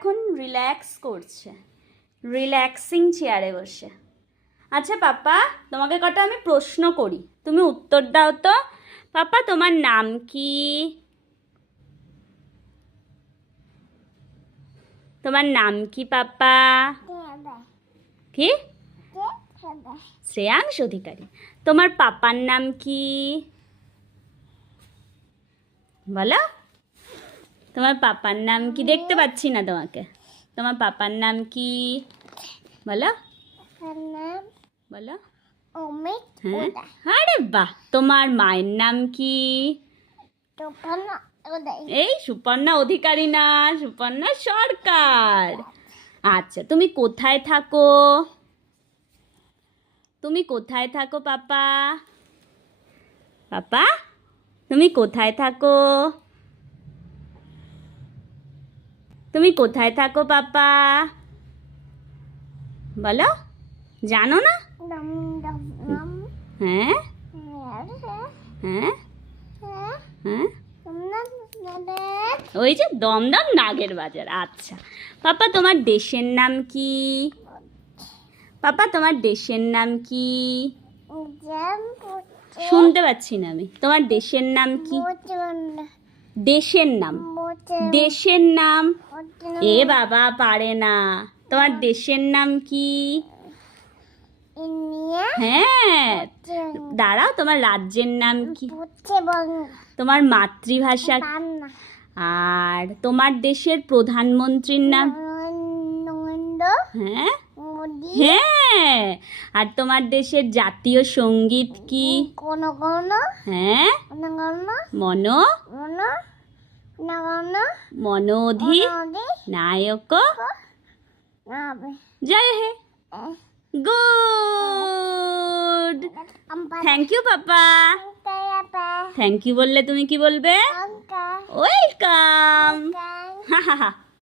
এখন রিল্যাক্স করছে, রিল্যাক্সিং চেয়ারে বসে। আচ্ছা পাপা, তোমাকে কটা আমি প্রশ্ন করি, তুমি উত্তর দাও তো। পাপা, তোমার নাম কি? তোমার নাম কি পাপা? কি? শ্রেয়াংশ অধিকারী। তোমার পাপার নাম কি বলো? তোমার পাপার নাম কি? দেখতে পাচ্ছি না তোমাকে। তোমার পাপার নাম কি বলো? বলো। হ্যাঁ, আরে বাহ। তোমার মায়ের নাম কি? এই সুপর্ণা অধিকারী না, সুপর্ণা সরকার। আচ্ছা, তুমি কোথায় থাকো? তুমি কোথায় থাকো পাপা? পাপা, তুমি কোথায় থাকো? তুমি কোথায় থাকো পাপা বলো? জানো না? হ্যাঁ হ্যাঁ হ্যাঁ, ওই যে দমদম নাগের বাজার। আচ্ছা পাপা, তোমার দেশের নাম কি? পাপা, তোমার দেশের নাম কি? শুনতে পাচ্ছি না আমি। তোমার দেশের নাম কি? দেশের নাম, দেশের নাম। এ বাবা, পারে না। তোমার দেশের নাম কি? হ্যাঁ, দাঁড়াও, তোমার রাজ্যের নাম কি? তোমার মাতৃভাষা? আর তোমার দেশের প্রধানমন্ত্রীর নাম? হ্যাঁ হ্যাঁ। আর তোমার দেশের জাতীয় সঙ্গীত কি? হ্যাঁ, মনোধি নায়ক জয় হে। গুড, থ্যাংক ইউ পাপা। থ্যাংক ইউ বললে তুমি কি বলবে? ওয়েলকাম। হা হা হা।